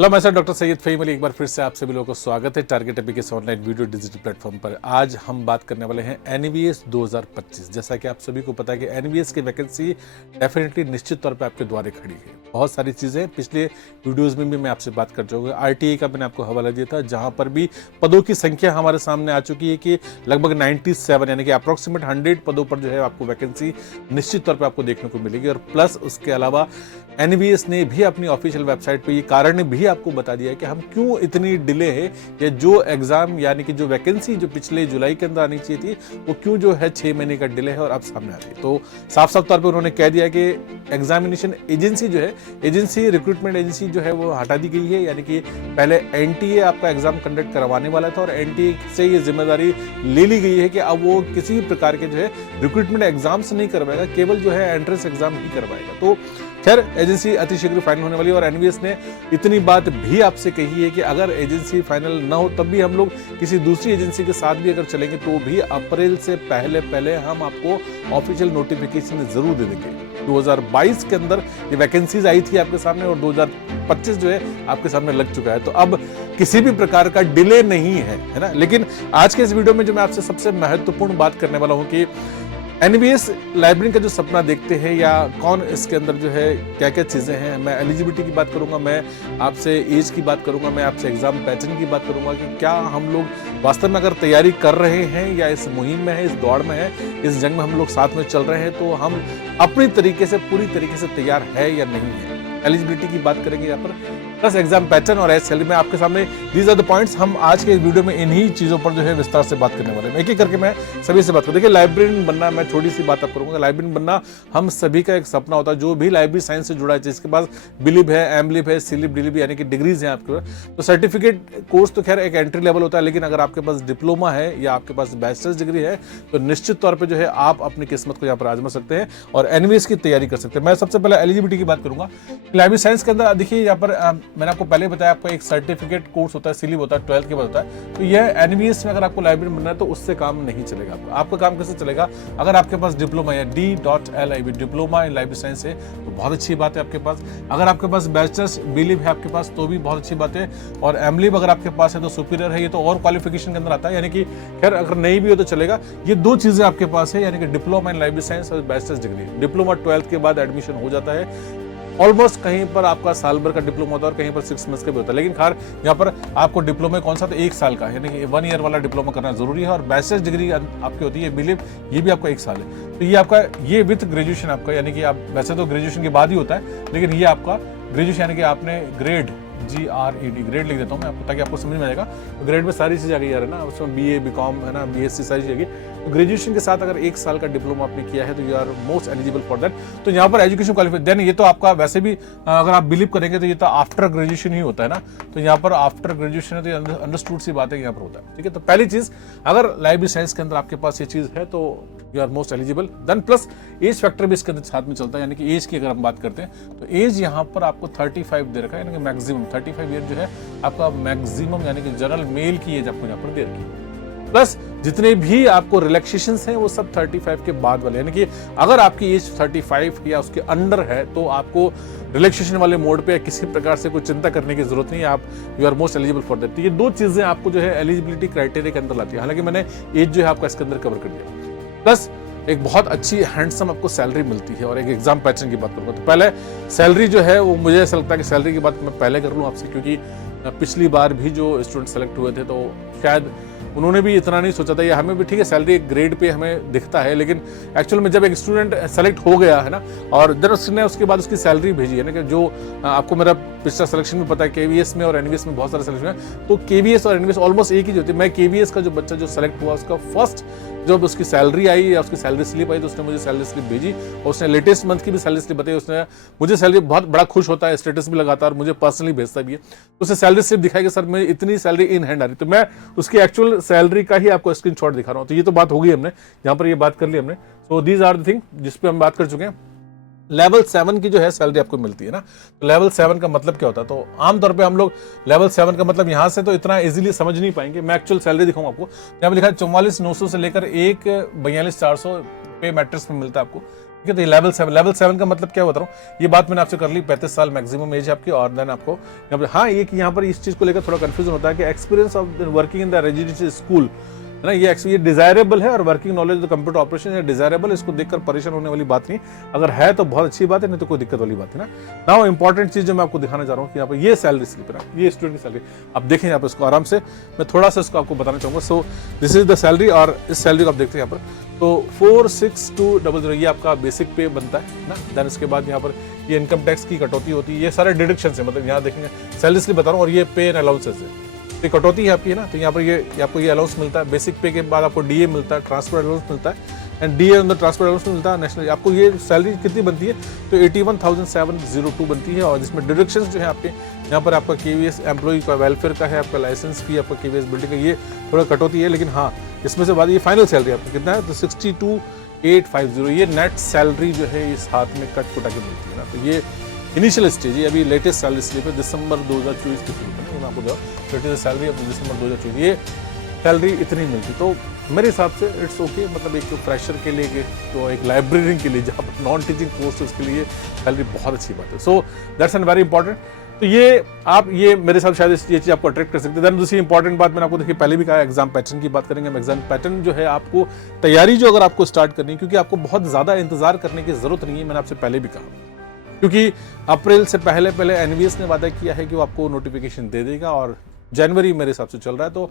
Hello मैं sir doctor Syed Faheem Ali, एक बार फिर से आप सभी लोगों को स्वागत है टारगेट एपी के ऑनलाइन वीडियो डिजिटल प्लेटफॉर्म पर। आज हम बात करने वाले हैं एनवीएस 2025। जैसा कि आप सभी को पता है कि एनवीएस की वैकेंसी डेफिनेटली निश्चित तौर पे आपके द्वारे खड़ी है। बहुत सारी चीज़ें पिछले वीडियोज़ में भी मैं आपसे बात कर चुका हूँ। आरटीए का मैंने आपको हवाला दिया था, जहाँ पर भी पदों की संख्या हमारे सामने आ चुकी है कि लगभग 97 यानी कि अप्रॉक्सीमेट 100 पदों पर जो है आपको वैकेंसी निश्चित तौर पर आपको देखने को मिलेगी। और प्लस उसके अलावा एनवीएस ने भी अपनी ऑफिशियल वेबसाइट पे ये कारण भी आपको बता दिया है कि हम क्यों इतनी डिले है, या जो एग्जाम यानी कि जो वैकेंसी जो पिछले जुलाई के अंदर आनी चाहिए थी वो क्यों जो है 6 महीने का डिले है और अब सामने आ रही है। तो साफ साफ तौर पे उन्होंने कह दिया कि एग्जामिनेशन एजेंसी जो है, एजेंसी रिक्रूटमेंट एजेंसी जो है वो हटा दी गई है। यानी कि पहले एनटीए आपका एग्जाम कंडक्ट करवाने वाला था और एनटीए से ये जिम्मेदारी ले ली गई है कि अब वो किसी भी प्रकार के जो है रिक्रूटमेंट एग्जाम्स नहीं करवाएगा, केवल जो है एंट्रेंस एग्जाम ही करवाएगा। तो खैर एजेंसी अतिशीघ्र फाइनल होने वाली है और एनवीएस ने इतनी बात भी आपसे कही है कि अगर एजेंसी फाइनल ना हो तब भी हम लोग किसी दूसरी एजेंसी के साथ भी अगर चलेंगे तो भी अप्रैल से पहले हम आपको ऑफिशियल नोटिफिकेशन जरूर दे देंगे। 2022 के अंदर ये वैकेंसीज आई थी आपके सामने और 2025 जो है आपके सामने लग चुका है। तो अब किसी भी प्रकार का डिले नहीं है ना। लेकिन आज के इस वीडियो में जो मैं आपसे सबसे महत्वपूर्ण बात करने वाला हूं कि एनवीएस लाइब्रेरी का जो सपना देखते हैं या कौन इसके अंदर जो है क्या क्या चीज़ें हैं। मैं एलिजिबिलिटी की बात करूंगा, मैं आपसे एज की बात करूंगा, मैं आपसे एग्जाम पैटर्न की बात करूंगा कि क्या हम लोग वास्तव में अगर तैयारी कर रहे हैं या इस मुहिम में है, इस दौड़ में है, इस जंग में हम लोग साथ में चल रहे हैं, तो हम अपनी तरीके से पूरी तरीके से तैयार है या नहीं है। एलिजिबिलिटी की बात करेंगे यहाँ पर, प्लस एग्जाम पैटर्न और एज सैलरी में आपके सामने दीज आर द पॉइंट्स। हम आज के इस वीडियो में इन्हीं चीज़ों पर जो है विस्तार से बात करने वाले हैं। एक एक करके मैं सभी से बात करूँ। देखिए लाइब्रेरियन बनना, मैं छोटी सी बात आप करूँगा, लाइब्रेरियन बनना हम सभी का एक सपना होता है। जो भी लाइब्रेरी साइंस से जुड़ा है, जिसके पास बिलिब है, एमलिब है, सीलिब, डिलिब यानी कि डिग्रीज हैं आपके पास, तो सर्टिफिकेट कोर्स तो खैर एक एंट्री लेवल होता है। लेकिन अगर आपके पास डिप्लोमा है या आपके पास बैचलर्स डिग्री है तो निश्चित तौर पर जो है आप अपनी किस्मत को यहाँ पर आजमा सकते हैं और एनवीएस की तैयारी कर सकते हैं। मैं सबसे पहले एलिजिबिलिटी की बात करूँगा। लाइब्रेरी साइंस के अंदर देखिए यहाँ पर मैंने आपको पहले बताया, आपका एक सर्टिफिकेट कोर्स होता है, सिलिब होता है, 12th के बाद होता है। तो यह एनवीएस में अगर आपको लाइब्रेरी बनना है तो उससे काम नहीं चलेगा। आपका काम कैसे चलेगा? अगर आपके पास डिप्लोमा या D.LIB diploma in library science है तो बहुत अच्छी बात है आपके पास। अगर आपके पास बैचलर्स बिलिब है आपके पास तो भी बहुत अच्छी बात है। और एमलिब अगर आपके पास है तो सुपीरियर है, ये तो और क्वालिफिकेशन के अंदर आता है। यानी कि खैर अगर नहीं भी हो तो चलेगा। ये दो चीजें आपके पास है, यानी कि डिप्लोमा इन लाइब्रेरी साइंस और बैचलर्स डिग्री। डिप्लोमा 12th के बाद एडमिशन हो जाता है। ऑलमोस्ट कहीं पर आपका साल भर का डिप्लोमा होता है और कहीं पर 6 मंथ्स का भी होता है। लेकिन खार यहाँ पर आपको डिप्लोमा कौन सा, तो 1 साल का, यानी कि 1 ईयर वाला डिप्लोमा करना जरूरी है। और बैचलर्स डिग्री आपकी होती है बिलिव, ये भी आपका 1 साल है। तो ये आपका ये विथ ग्रेजुएशन आपका, यानी कि आप वैसे तो ग्रेजुएशन के बाद ही होता है, लेकिन ये आपका ग्रेजुएशन यानी कि आपने ग्रेड GRED ग्रेड लिख देता हूँ मैं आपको ताकि आपको समझ में आएगा। तो ग्रेड में सारी चीज़ आ गई यार है ना, उसमें BA BCom है ना, BSc सारी चीज़ आ गई। तो ग्रेजुएशन के साथ अगर 1 साल का डिप्लोमा आपने किया है तो you are most eligible for that. तो यहाँ पर एजुकेशन क्वालिफिकेशन देन ये तो आपका वैसे भी अगर आप बिलीव करेंगे तो ये तो आफ्टर ग्रेजुएशन ही होता है ना। तो यहाँ पर आफ्टर ग्रेजुएशन है तो अंडरस्टूड सी बात है यहाँ पर होता है। ठीक है, तो पहली चीज़ अगर लाइब्रेरी साइंस के अंदर आपके पास ये चीज़ है तो you are most eligible. Then plus age factor भी इसके अंदर साथ में चलता है। यानी कि एज की अगर हम बात करते हैं तो एज यहाँ पर आपको 35 दे रखा है, यानी कि मैक्सिमम 35 ईयर जो है आपका मैक्सिमम, यानी कि जनरल मेल की एज आपको यहाँ पर दे रखी है। प्लस जितने भी आपको रिलैक्सेशंस हैं वो सब 35 के बाद वाले, यानी कि अगर आपकी एज 35 या उसके अंडर है तो आपको रिलैक्सेशन वाले मोड पे किसी प्रकार से कोई चिंता करने की जरूरत नहीं है। आप you are most eligible for that. ये दो चीजें आपको जो है एलिजिबिलिटी क्राइटेरिया के अंदर लाती है। हालांकि मैंने एज जो है आपका इसके अंदर कवर कर दिया। प्लस एक बहुत अच्छी हैंडसम आपको सैलरी मिलती है। और एक एग्जाम पैटर्न की बात करूंगा तो पहले सैलरी जो है वो मुझे ऐसा लगता है कि सैलरी की बात मैं पहले कर लूँ आपसे, क्योंकि पिछली बार भी जो स्टूडेंट सेलेक्ट हुए थे तो शायद उन्होंने भी इतना नहीं सोचा था, या हमें भी ठीक है सैलरी एक ग्रेड पे हमें दिखता है, लेकिन एक्चुअल में जब एक स्टूडेंट सेलेक्ट हो गया है ना और देन उसने उसके बाद उसकी सैलरी भेजी है ना, कि जो आपको मेरा पिछला सिलेक्शन में पता है केवीएस में और एनवीएस में बहुत सारे सिलेक्शन है, तो केवीएस और एनवीएस ऑलमोस्ट एक ही होती है। मैं केवीएस का जो बच्चा जो सेलेक्ट हुआ उसका फर्स्ट जब उसकी सैलरी आई या उसकी सैलरी स्लिप आई तो उसने मुझे सैलरी स्लिप भेजी और उसने लेटेस्ट मंथ की भी सैलरी स्लिप बताई। उसने मुझे सैलरी बहुत बड़ा खुश होता है, स्टेटस भी लगाता है और मुझे पर्सनली भेजता भी है। उसे सैलरी स्लिप दिखाई कि सर मैं इतनी सैलरी इन हैंड आ रही, तो मैं उसकी एक्चुअल सैलरी का ही आपको स्क्रीनशॉट दिखा रहा हूँ। तो ये तो बात हो गई हमने, यहाँ पर ये बात कर ली हमने। So these are the thing जिस पे हम बात कर चुके हैं। लेवल 7 की जो है सैलरी आपको मिलती है ना, तो लेवल 7 का मतलब क्या होता है? तो आमतौर पे हम लोग लेवल 7 का मतलब यहाँ से तो इतना इजीली समझ नहीं पाएंगे। मैं एक्चुअल सैलरी दिखाऊंगा आपको। यहाँ पे लिखा है 44,900 से लेकर 1,42,400 पे मैट्रिक्स में मिलता है आपको। ठीक है। तो ये लेवल 7 का मतलब क्या बता रहा हूँ, ये बात मैंने आपसे कर ली, 35 साल मैक्सिमम एज है आपकी। और देन आपको यहाँ पर हाँ एक यहाँ पर इस चीज़ को लेकर थोड़ा कंफ्यूजन होता है कि experience of working in the residential school है ना, ये डिजायरेबल है, और वर्किंग नॉलेज कंप्यूटर ऑपरेशन है डिजायरेबल, इसको देखकर परेशान होने वाली बात नहीं। अगर है तो बहुत अच्छी बात है, नहीं तो कोई दिक्कत वाली बात है ना। नाउ इंपॉर्टेंट चीज जो मैं आपको दिखाना चाह रहा हूँ कि यहाँ पर ये सैलरी स्लिप है ना, ये स्टूडेंट की सैलरी आप देखें यहाँ पर, इसको आराम से मैं थोड़ा सा इसको आपको बताना चाहूंगा। So this is the salary, और इस सैलरी को आप देखते हैं यहाँ पर, तो 46200 ये आपका बेसिक पे बनता है ना। देन उसके बाद यहाँ पर ये इनकम टैक्स की कटौती होती है, ये सारे डिडक्शन है, मतलब यहाँ देखेंगे सैलरी स्लिप बता रहा हूँ, और ये पे एंड अलाउंसेस है, तो कटौती है आपकी है ना। तो यहाँ पर ये आपको ये अलाउंस मिलता है, बेसिक पे के बाद आपको डीए मिलता है, ट्रांसफर अलाउंस मिलता है, एंड डीए अंदर ट्रांसफर अलाउंस मिलता है नेशनल। आपको ये सैलरी कितनी बनती है, तो 81,702 बनती है। और जिसमें डिडक्शंस जो है आपके यहाँ पर आपका केवीएस एम्प्लॉय का वेलफेयर का है, आपका लाइसेंस फी, आपका केवीएस बिल्डिंग का ये थोड़ा कटौती है, लेकिन हाँ इसमें से बाद ये फाइनल सैलरी आपको कितना है, तो 62,850 ये नेट सैलरी जो है इस हाथ में कट कुटा के मिलती है ना। तो ये इनिशियल स्टेज है, अभी लेटेस्ट सैलरी स्लिप है दिसंबर 2024 की स्लिप है, मैं आपको लेटेस्ट सैलरी अब दिसंबर 2024 ये सैलरी इतनी मिलती। तो मेरे हिसाब से इट्स ओके, मतलब एक फ्रेशर के लिए, तो एक लाइब्रेरियन के लिए जहाँ पर नॉन टीचिंग कोर्स है उसके लिए सैलरी बहुत अच्छी बात है। So that's an very important. तो ये आप ये मेरे हिसाब शायद ये चीज़ आपको अट्रैक्ट कर सकते हैं। देन दूसरी इंपॉर्टेंट बात मैंने आपको देखिए पहले भी कहा, एग्जाम पैटर्न की बात करेंगे हम। एग्जाम पैटर्न जो है आपको तैयारी जो अगर आपको स्टार्ट करनी है, क्योंकि आपको बहुत ज़्यादा इंतजार करने की जरूरत नहीं है, मैंने आपसे पहले भी कहा, क्योंकि अप्रैल से पहले एनवीएस ने वादा किया है कि वो आपको नोटिफिकेशन दे देगा, और जनवरी मेरे हिसाब से चल रहा है, तो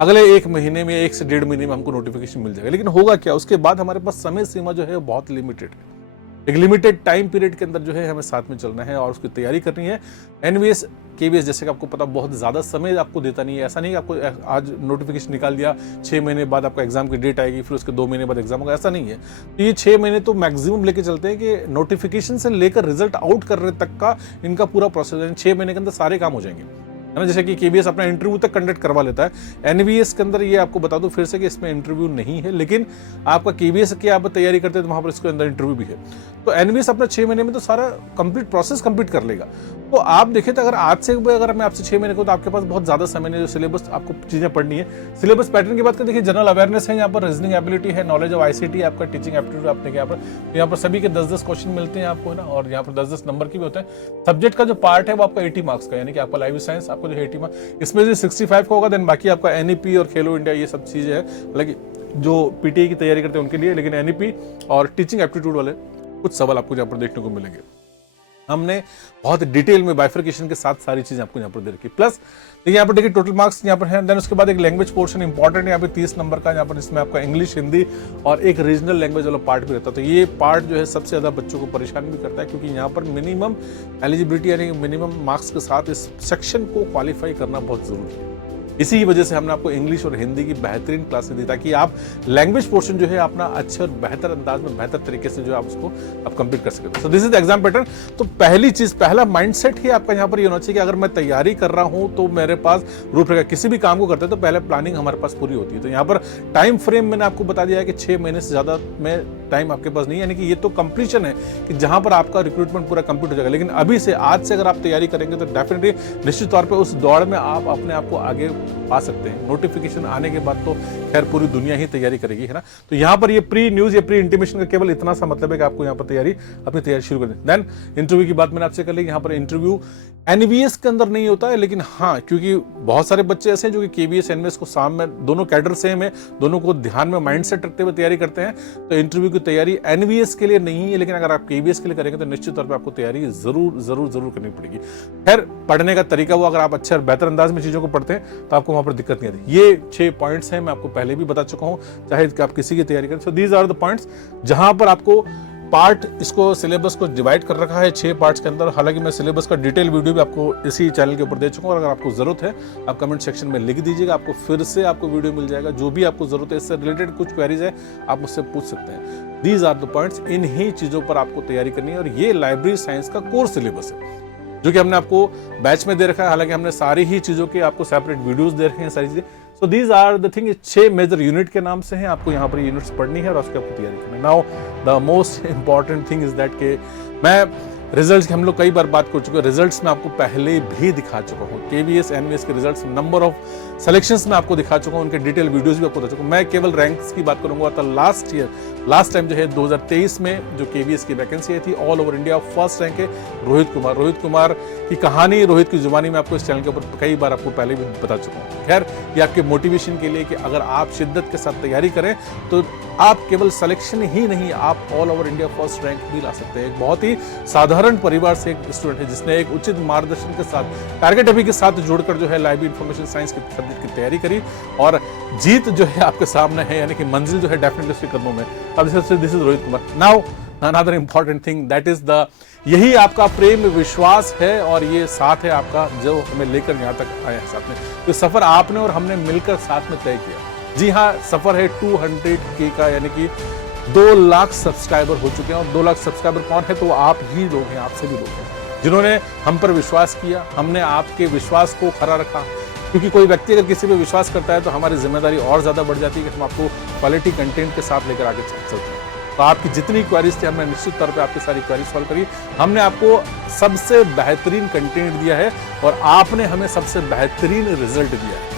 अगले 1 महीने में 1 से 1.5 महीने में हमको नोटिफिकेशन मिल जाएगा। लेकिन होगा क्या, उसके बाद हमारे पास समय सीमा जो है बहुत लिमिटेड है, एक लिमिटेड टाइम पीरियड के अंदर जो है हमें साथ में चलना है और उसकी तैयारी करनी है। एनवीएस केवीएस जैसे कि आपको पता बहुत ज़्यादा समय आपको देता नहीं है, ऐसा नहीं कि आपको आज नोटिफिकेशन निकाल दिया 6 महीने बाद आपका एग्जाम की डेट आएगी, फिर उसके 2 महीने बाद एग्जाम होगा, ऐसा नहीं है। तो ये 6 महीने तो मैक्सिमम लेके चलते हैं कि नोटिफिकेशन से लेकर रिजल्ट आउट करने तक का इनका पूरा प्रोसेस है, 6 महीने के अंदर सारे काम हो जाएंगे, है ना। जैसे कि केबीएस अपना इंटरव्यू तक कंडक्ट करवा लेता है, एनवीएस के अंदर ये आपको बता दूं फिर से कि इसमें इंटरव्यू नहीं है, लेकिन आपका केबीएस की आप तैयारी करते हैं तो वहां पर इसके अंदर इंटरव्यू भी है। तो एनवीएस अपना 6 महीने में तो सारा कंप्लीट प्रोसेस कंप्लीट कर लेगा। तो आप देखें तो अगर आज से अगर मैं आपसे 6 महीने को, तो आपके पास बहुत ज्यादा समय नहीं, जो सिलेबस आपको चीजें पढ़नी है। सिलेबस पैटर्न की बात करें, देखिए जनरल अवेयरनेस है, यहाँ पर रीजनिंग एबिलिटी है, नॉलेज ऑफ आईसीटी, आपका टीचिंग एप्टीट्यूड आपने यहाँ पर सभी के 10-10 क्वेश्चन मिलते हैं आपको, है ना। और यहाँ पर 10-10 नंबर की भी होते हैं। सब्जेक्ट का जो पार्ट है वो आपका 80 मार्क्स का, यानी कि आपका लाइव साइंस आपको जो 80 मार्क्स, इसमें जो 65 का होगा, देन बाकी आपका एनईपी और खेलो इंडिया ये सब चीजें हैं, हालांकि जो पीटीए की तैयारी करते हैं उनके लिए, लेकिन एनईपी और टीचिंग एप्टीट्यूड वाले कुछ सवाल आपको यहाँ पर देखने को मिलेंगे। हमने बहुत डिटेल में बाइफर्केशन के साथ सारी चीजें आपको यहाँ पर दे रखी। प्लस देखिए यहाँ पर देखिए टोटल मार्क्स यहाँ पर है, देन उसके बाद एक लैंग्वेज पोर्शन इंपॉर्टेंट है यहाँ पे 30 नंबर का, यहाँ पर इसमें आपका इंग्लिश, हिंदी और एक रीजनल लैंग्वेज वाला पार्ट भी रहता है। तो ये पार्ट जो है सबसे ज्यादा बच्चों को परेशान भी करता है, क्योंकि यहाँ पर मिनिमम एलिजिबिलिटी यानी मिनिमम मार्क्स के साथ इस सेक्शन को क्वालिफाई करना बहुत जरूरी है। इसी वजह से हमने आपको इंग्लिश और हिंदी की बेहतरीन क्लासेस दी, ताकि आप लैंग्वेज पोर्शन जो है अपना अच्छे और बेहतर अंदाज में बेहतर तरीके से जो आप उसको आप कंप्लीट कर सकते हो। So this is the exam pattern. तो पहली चीज, पहला माइंडसेट ही आपका यहाँ पर ये होना चाहिए कि अगर मैं तैयारी कर रहा हूं तो मेरे पास रूपरेखा, किसी भी काम को करते हैं तो पहले प्लानिंग हमारे पास पूरी होती है। तो यहाँ पर टाइम फ्रेम मैंने आपको बता दिया है कि 6 महीने से ज्यादा में टाइम आपके पास नहीं है, यानी कि ये तो कंप्लीशन है कि जहां पर आपका रिक्रूटमेंट पूरा कंप्लीट हो जाएगा। लेकिन अभी से, आज से अगर आप तैयारी करेंगे तो डेफिनेटली निश्चित तौर पे उस दौड़ में आप अपने आप को आगे पा सकते हैं। नोटिफिकेशन आने के बाद तो खैर पूरी दुनिया ही तैयारी करेगी, है ना। तो यहाँ पर ये प्री न्यूज या प्री इंटीमेशन का केवल इतना सा मतलब है कि आपको यहाँ पर अपनी तैयारी शुरू कर दें। देन इंटरव्यू की बात मैंने आपसे कर ली। यहाँ पर इंटरव्यू एनवीएस के अंदर नहीं होता है, लेकिन हाँ, क्योंकि बहुत सारे बच्चे ऐसे हैं जो कि केवीएस एनवीएस को सामने, दोनों कैडर सेम है, दोनों को ध्यान में माइंडसेट रखते हुए तैयारी करते हैं। तो इंटरव्यू की तैयारी एनवीएस के लिए नहीं है, लेकिन अगर आप केवीएस के लिए करेंगे तो निश्चित तौर पर आपको तैयारी जरूर करनी पड़ेगी। खैर, पढ़ने का तरीका वो अगर आप अच्छे और बेहतर अंदाज में चीजों को पढ़ते हैं तो आपको वहां पर दिक्कत नहीं आती। ये 6 पॉइंट्स हैं, मैं आपको पहले भी बता चुका हूं, चाहे आप किसी की तैयारी करें। So these are the points जहां पर आपको पार्ट, इसको सिलेबस को डिवाइड कर रखा है 6 पार्ट्स के अंदर। हालांकि मैं सिलेबस का डिटेल वीडियो भी आपको इसी चैनल के ऊपर दे चुका हूं, और अगर आपको जरूरत है आप कमेंट सेक्शन में लिख दीजिएगा, आपको फिर से आपको वीडियो मिल जाएगा। जो भी आपको जरूरत है, इससे रिलेटेड कुछ क्वेरीज है आप मुझसे पूछ सकते हैं। दीज आर द पॉइंट्स, इन ही चीजों पर आपको तैयारी करनी है। और ये लाइब्रेरी साइंस का कोर सिलेबस है जो कि हमने आपको बैच में दे रखा है। हालांकि हमने सारी ही चीजों के आपको सेपरेट वीडियोस दे रखे हैं, सारी चीजें। So these are the thing, 6 major unit के नाम से हैं, आपको यहाँ पर यूनिट्स पढ़नी है और उसकी आपको तैयारी करनी है। Now the most important thing is that के मैं रिजल्ट्स की हम लोग कई बार बात कर चुके हैं, रिजल्ट्स में आपको पहले भी दिखा चुका हूँ। केवीएस एनवीएस के रिजल्ट्स, नंबर ऑफ सिलेक्शंस में आपको दिखा चुका हूँ, उनके डिटेल वीडियोस भी आपको बता चुका हूँ। मैं केवल रैंक्स की बात करूंगा। तो लास्ट टाइम जो है 2023 में जो केवीएस की वैकेंसी आई थी, all over India first rank है रोहित कुमार की कहानी, रोहित की जुबानी में आपको इस चैनल के ऊपर कई बार आपको पहले भी बता चुका हूँ। खैर, ये आपके मोटिवेशन के लिए कि अगर आप शिद्दत के साथ तैयारी करें तो आप केवल सिलेक्शन ही नहीं, आप all over India first rank भी ला सकते हैं। एक बहुत ही साधारण परिवार से एक स्टूडेंट है जिसने एक उचित मार्गदर्शन के साथ टारगेट अभी के साथ जुड़कर जो है लाइब्रेरी इंफॉर्मेशन साइंस के सब्जेक्ट की तैयारी करी और जीत जो है आपके सामने है, यानी कि मंजिल जो है डेफिनेटली उसके कदमों में। अब this is Rohit Kumar. Now another important thing that is यही आपका प्रेम विश्वास है और ये साथ है आपका जो हमें लेकर यहाँ तक आया है साथ में। तो सफर आपने और हमने मिलकर साथ में तय किया। जी हाँ, सफर है 200K का, यानी कि 2 लाख सब्सक्राइबर हो चुके हैं। और 2 लाख सब्सक्राइबर कौन है? तो वो आप ही लोग हैं, आप सभी लोग हैं जिन्होंने हम पर विश्वास किया। हमने आपके विश्वास को खरा रखा, क्योंकि कोई व्यक्ति अगर किसी पे विश्वास करता है तो हमारी जिम्मेदारी और ज्यादा बढ़ जाती है कि हम आपको क्वालिटी कंटेंट के साथ लेकर आगे चलते हैं। तो आपकी जितनी क्वेरीज थी हमने निश्चित तौर पे आपकी सारी क्वेरीज सॉल्व करी। हमने आपको सबसे बेहतरीन कंटेंट दिया है और आपने हमें सबसे बेहतरीन रिजल्ट दिया है।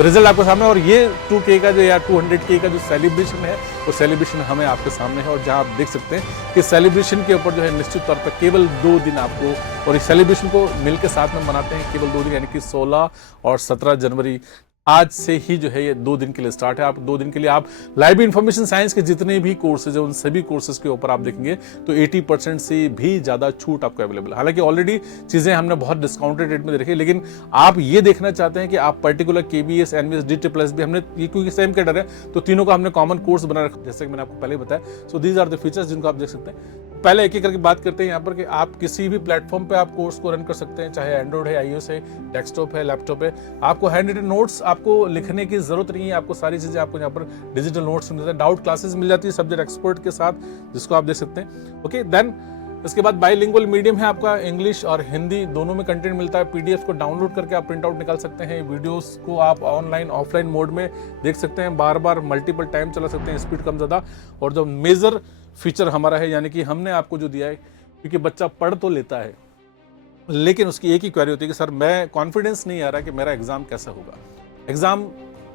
रिजल्ट आपके सामने, और ये 2K का जो या 200K का जो सेलिब्रेशन है वो सेलिब्रेशन हमें आपके सामने है। और जहां आप देख सकते हैं कि सेलिब्रेशन के ऊपर जो है निश्चित तौर पर केवल 2 दिन आपको, और इस सेलिब्रेशन को मिलकर साथ में मनाते हैं केवल 2 दिन, यानी कि 16 और 17 जनवरी। आज से ही जो है ये 2 दिन के लिए स्टार्ट है। आप 2 दिन के लिए आप लाइब्रेरी इंफॉर्मेशन साइंस के जितने भी कोर्सेज है उन सभी कोर्सेज के ऊपर आप देखेंगे तो 80% से भी ज्यादा छूट आपको अवेलेबल है। हालांकि ऑलरेडी चीजें हमने बहुत डिस्काउंटेड रेट में देखी, लेकिन आप ये देखना चाहते हैं कि आप पर्टिकुलर केबीएस एनवीएस DT+ भी हमने, क्योंकि सेम कैडर है तो तीनों का हमने कॉमन कोर्स बना रखा, जैसे कि मैंने आपको पहले बताया। So these are the features जिनको आप देख सकते हैं। पहले एक एक करके बात करते हैं यहाँ पर कि आप किसी भी प्लेटफॉर्म पे आप कोर्स को रन कर सकते हैं, चाहे एंड्रॉइड है, iOS है, डेस्कटॉप है, लैपटॉप है। आपको हैंड रिटन नोट्स आपको लिखने की जरूरत नहीं है, आपको सारी चीजें आपको यहाँ पर डिजिटल नोट्स मिलते हैं। डाउट क्लासेस मिल जाती है सब्जेक्ट एक्सपर्ट के साथ, जिसको आप देख सकते हैं। ओके, देन इसके बाद बाइलिंगुअल मीडियम है आपका, इंग्लिश और हिंदी दोनों में कंटेंट मिलता है। पीडीएफ को डाउनलोड करके आप प्रिंट आउट निकाल सकते हैं। वीडियोस को आप ऑनलाइन ऑफलाइन मोड में देख सकते हैं, बार बार मल्टीपल टाइम चला सकते हैं, स्पीड कम ज़्यादा। और जो मेजर फीचर हमारा है, यानी कि हमने आपको जो दिया है, क्योंकि बच्चा पढ़ तो लेता है लेकिन उसकी एक ही क्वेरी होती है कि सर मैं कॉन्फिडेंस नहीं आ रहा कि मेरा एग्जाम कैसा होगा। एग्जाम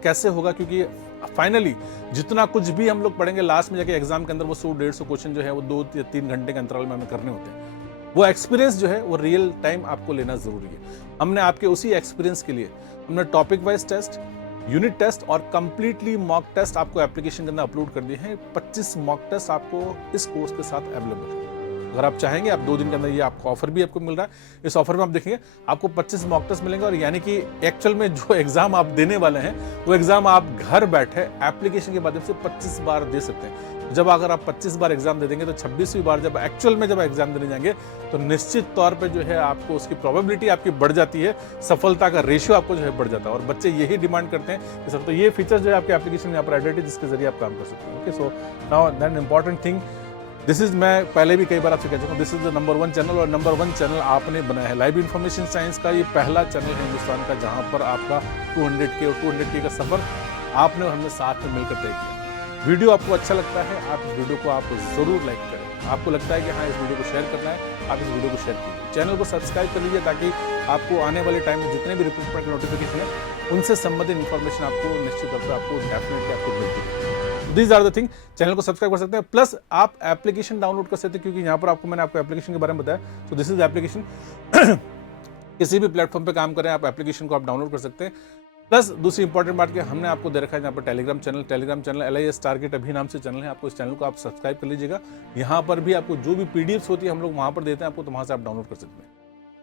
कैसे होगा? क्योंकि फाइनली जितना कुछ भी हम लोग पढ़ेंगे लास्ट में जाके एग्जाम के अंदर वो 100-150 क्वेश्चन जो है वो 2 या 3 घंटे के अंतराल में हमें करने होते हैं। वो एक्सपीरियंस जो है वो रियल टाइम आपको लेना जरूरी है। हमने आपके उसी एक्सपीरियंस के लिए हमने topic wise test, unit test और कंप्लीटली मॉक टेस्ट आपको एप्लीकेशन के अंदर अपलोड कर दिए हैं। 25 मॉक टेस्ट आपको इस कोर्स के साथ अवेलेबल है। अगर आप चाहेंगे आप 2 दिन के अंदर ये आपको ऑफर भी आपको मिल रहा है। इस ऑफर में आप देखेंगे आपको 25 मॉक टेस्ट मिलेंगे, और यानी कि एक्चुअल में जो एग्जाम आप देने वाले हैं वो एग्जाम आप घर बैठे एप्लीकेशन के माध्यम से 25 बार दे सकते हैं। जब अगर आप 25 बार एग्जाम दे देंगे तो 26वीं बार जब एक्चुअल में जब एग्जाम देने जाएंगे तो निश्चित तौर पे जो है आपको उसकी प्रोबेबिलिटी आपकी बढ़ जाती है, सफलता का रेशियो आपको जो है बढ़ जाता है। और बच्चे यही डिमांड करते हैं कि सर तो ये फीचर जो है आपके एप्लीकेशन में यहाँ पर एडेड है, जिसके जरिए आप काम कर सकते हैं। Okay, so now then important thing, this is, मैं पहले भी कई बार आपसे कह चुका हूँ, this is the number 1 channel, और नंबर 1 चैनल आपने बनाया है। लाइब्रेरी इंफॉर्मेशन साइंस का ये पहला चैनल है हिंदुस्तान का जहां पर आपका 200K और 200K का सफर आपने और हमने साथ में मिलकर तय किया। वीडियो आपको अच्छा लगता है, आप इस वीडियो को आप जरूर लाइक करें। आपको लगता है कि हाँ इस वीडियो को शेयर करना है, आप इस वीडियो को शेयर कीजिए। चैनल को सब्सक्राइब कर लीजिए ताकि आपको आने वाले टाइम में जितने भी रिक्रूटमेंट के नोटिफिकेशन है उनसे संबंधित इन्फॉर्मेशन आपको निश्चित तौर पर आपको डेफिनेटली आपको मिलती है। These are the thing, channel को सब्सक्राइब कर सकते हैं, प्लस आप एप्लीकेशन डाउनलोड कर सकते हैं, क्योंकि यहाँ पर मैंने आपको एप्लीकेशन के बारे में बताया। तो दिस इज एप्लीकेशन किसी भी प्लेटफॉर्म पे काम करें आप एप्लीकेशन को आप डाउनलोड कर सकते हैं। प्लस दूसरी इंपॉर्टेंट बात कि हमने आपको दे रखा है यहाँ पर टेलीग्राम चैनल LIS टारगेट अभी नाम से चैनल है। आपको इस चैनल को आप सब्सक्राइब कर लीजिएगा। यहाँ पर भी आपको जो भी PDFs होती है हम लोग वहाँ पर देते हैं आपको, तो वहाँ से आप डाउनलोड कर सकते हैं।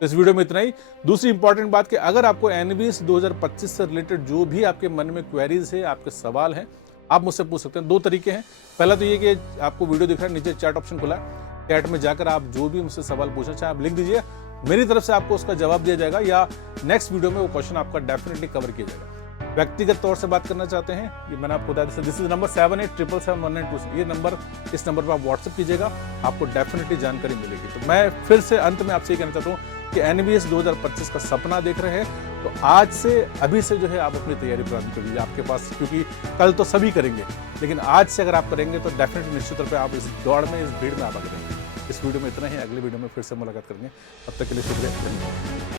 तो इस वीडियो में इतना ही। दूसरी इंपॉर्टेंट बात कि अगर आपको एनवीएस 2025 से रिलेटेड जो भी आपके मन में क्वेरीज है, आपके सवाल हैं, आप मुझसे पूछ सकते हैं। 2 तरीके हैं। पहला तो ये कि आपको वीडियो दिख रहा है, नीचे चैट ऑप्शन खुला है, चैट में जाकर आप जो भी मुझसे सवाल पूछना चाहें आप लिख दीजिए, मेरी तरफ से आपको उसका जवाब दिया जाएगा, या नेक्स्ट वीडियो में वो क्वेश्चन आपका डेफिनेटली कवर किया जाएगा। व्यक्तिगत तौर से बात करना चाहते हैं, ये मैंने आपको बताया, दिस इज नंबर 78777192। ये नंबर, इस नंबर पर आप व्हाट्सएप कीजिएगा, आपको डेफिनेटली जानकारी मिलेगी। तो मैं फिर से अंत में आपसे ये कहना चाहता हूँ कि एनवीएस 2025 का सपना देख रहे हैं तो आज से, अभी से जो है आप अपनी तैयारी प्रारंभ कर लीजिए। आपके पास, क्योंकि कल तो सभी करेंगे, लेकिन आज से अगर आप करेंगे तो डेफिनेटली निश्चित तौर पे आप इस दौड़ में, इस भीड़ में आप आगे रहेंगे। इस वीडियो में इतना ही, अगले वीडियो में फिर से मुलाकात करेंगे। तब तक के लिए शुक्रिया, धन्यवाद।